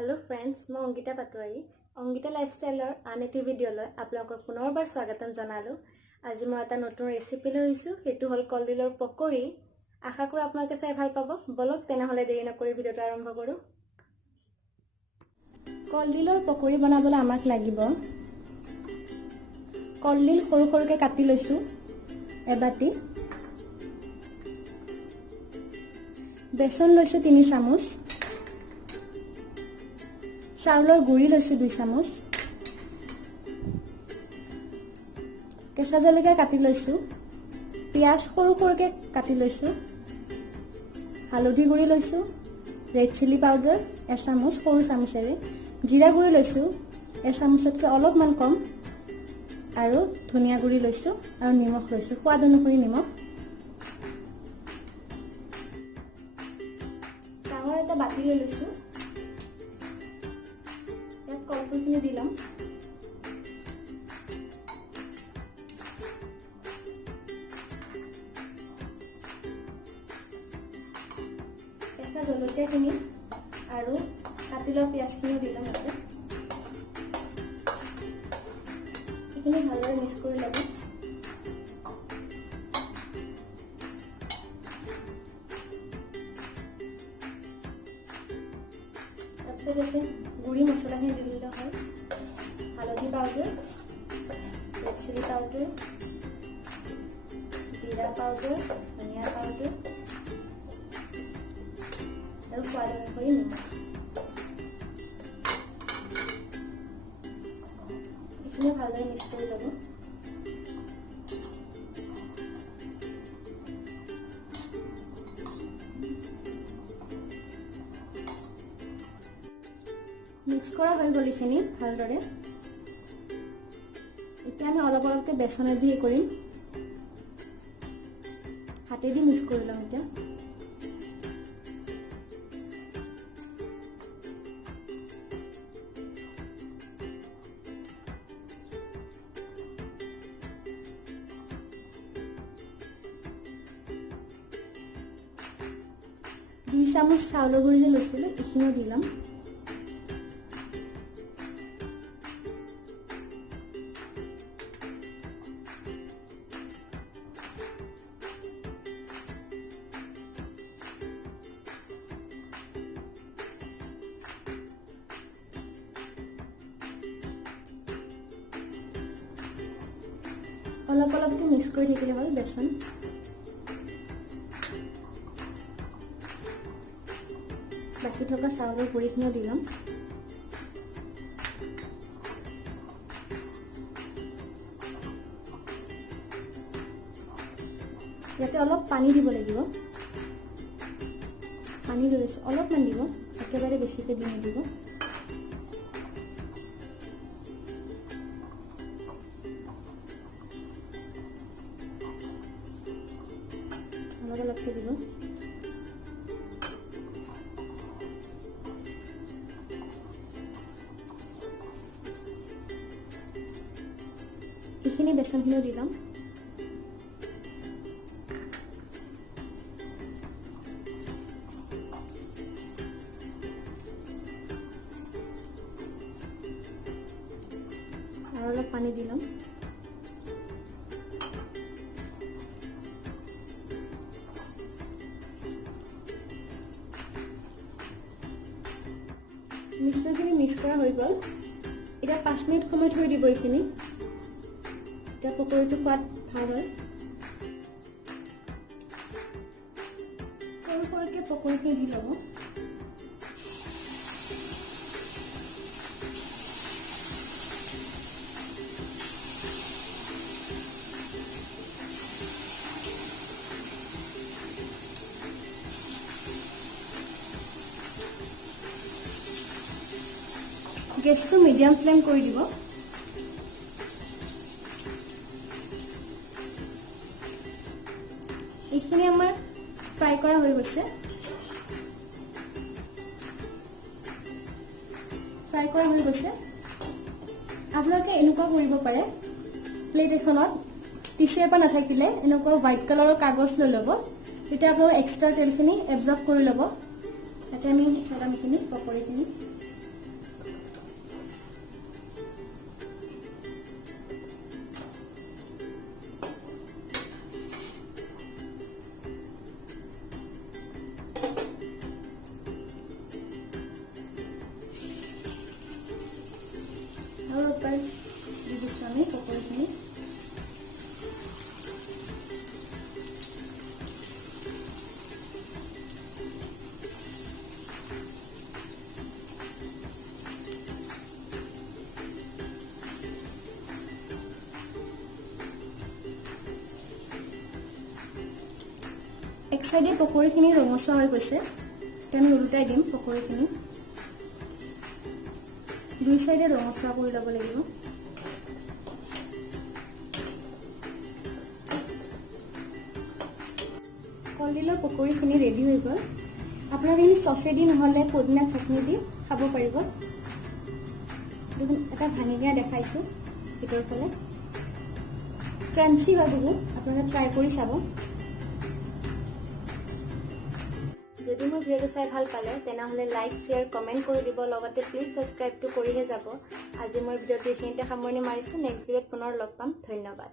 Hello friends मैं अंकिता पाटोৱাৰী अंकिता लाइफस्टाइलर आन eighty ভিডিঅ'লৈ আপোনালোকক পুনৰবাৰ স্বাগতম জনালো। আজি মই এটা নতুন ৰেচিপি লৈ আহিছো, সেইটো হ'ল কলডিলৰ পকৰি। আশা কৰো আপোনালোকে চাই ভাল পাব। বলক তেনেহলে দেৰি নকৰি ভিডিঅ'টো আৰম্ভ কৰো। কলডিলৰ পকৰি বনাবলৈ আমাক লাগিব কলডিল সৰু সৰুকৈ কাটি লৈছো এবাটি, বেসন লৈছো 3 চামুচ, চাউলৰ গুড়ি লৈছো 2 চামুচ, কেঁচা জলকীয়া কাটি লৈছো, পিয়াজ সৰু সৰুকৈ কাটি লৈছো, হালধি গুড়ি লৈছো, ৰেড চিলি পাউডাৰ 1 চামুচ সৰু চামুচেৰে, জিৰা গুড়ি লৈছো 1 চামুচতকৈ অলপমান কম, আৰু ধনিয়া গুড়ি লৈছো আৰু নিমখ লৈছো সোৱাদ অনুসৰি নিমখ। ডাঙৰ এটা বাটি লৈ লৈছো, ইয়াত কলফুলখিনি দি লম। কেঁচা জলকীয়াখিনি আৰু কাটি লোৱা পিঁয়াজখিনি দি লম ইয়াতে। এইখিনি ভালদৰে মিক্স কৰি ল'ব। তাৰপিছত ইয়াতে গুড়ি মছলাখিনি দি দিলে হয়, হালধি পাউডাৰ, ৰেড চিলি পাউডাৰ, জিৰা পাউডাৰ, ধনিয়া পাউডাৰ আৰু সোৱাদ অনুসৰি নিমখ। এইখিনি ভালদৰে মিক্স কৰি ল'ব। মিক্স কৰা হৈ গ'ল এইখিনি ভালদৰে। এতিয়া আমি অলপ অলপকৈ বেচনেদি কৰিম, হাতেদি মিক্স কৰি ল'ম। এতিয়া দুই চামুচ চাউলৰ গুড়ি যে লৈছিলোঁ এইখিনিও দি ল'ম। অলপ অলপকৈ মিক্স কৰি থাকিলে হ'ল বেচন। বাকি থকা চাউলৰ গুড়িখিনিও দি ল'ম। ইয়াতে অলপ পানী দিব লাগিব। পানী লৈছো অলপমান দিব, একেবাৰে বেছিকৈ দি নিদিব। অলপ অলপকৈ দিব। এইখিনি বেচনখিনিও দি ল'ম। আৰু অলপ পানী দি ল'ম। মিশ্ৰণখিনি মিক্স কৰা হৈ গ'ল। এতিয়া 5 মিনিট সময় থৈ দিব এইখিনি, এতিয়া পকৰিটো খোৱাত ভাল হয়। সৰু সৰুকৈ পকৰিখিনি দি ল'ব। গেছটো মিডিয়াম ফ্লেম কৰি দিব। এইখিনি আমাৰ ফ্ৰাই কৰা হৈ গৈছে। আপোনালোকে এনেকুৱা কৰিব পাৰে, প্লেট এখনত টিছু পেপাৰ নাথাকিলে এনেকুৱা হোৱাইট কালাৰৰ কাগজ লৈ ল'ব, তেতিয়া আপোনালোকে এক্সট্ৰা তেলখিনি এবজৰ্ব কৰি ল'ব। ইয়াতে আমি পেলাম এইখিনি পকৰিখিনি। এবাৰ দি দিছোঁ আমি পকৰীখিনি। এক চাইডে পকৰীখিনি ৰঙচুৱা হৈ গৈছে, এতিয়া আমি উলটাই দিম পকৰীখিনি। দুই চাইডে ৰঙচুৱা কৰি ল'ব লাগিব। কলডিলৰ পকৰীখিনি ৰেডি হৈ গ'ল। আপোনালোকে চচেদি নহ'লে পদিনা চাটনি দি খাব পাৰিব। এটা ভাঙি দিয়া দেখাইছোঁ ভিতৰৰ ফালে, ক্ৰাঞ্চি হয় বহুত, আপোনালোকে ট্ৰাই কৰি চাব। যদি মোৰ ভিডিঅ'টো চাই ভাল পালে তেনেহ'লে লাইক, শ্বেয়াৰ, কমেণ্ট কৰি দিব, লগতে প্লিজ ছাবস্ক্ৰাইবটো কৰিহে যাব। আজি মই ভিডিঅ'টো এইখিনিতে সামৰণি মাৰিছোঁ। নেক্সট ভিডিঅ'ত পুনৰ লগ পাম। ধন্যবাদ।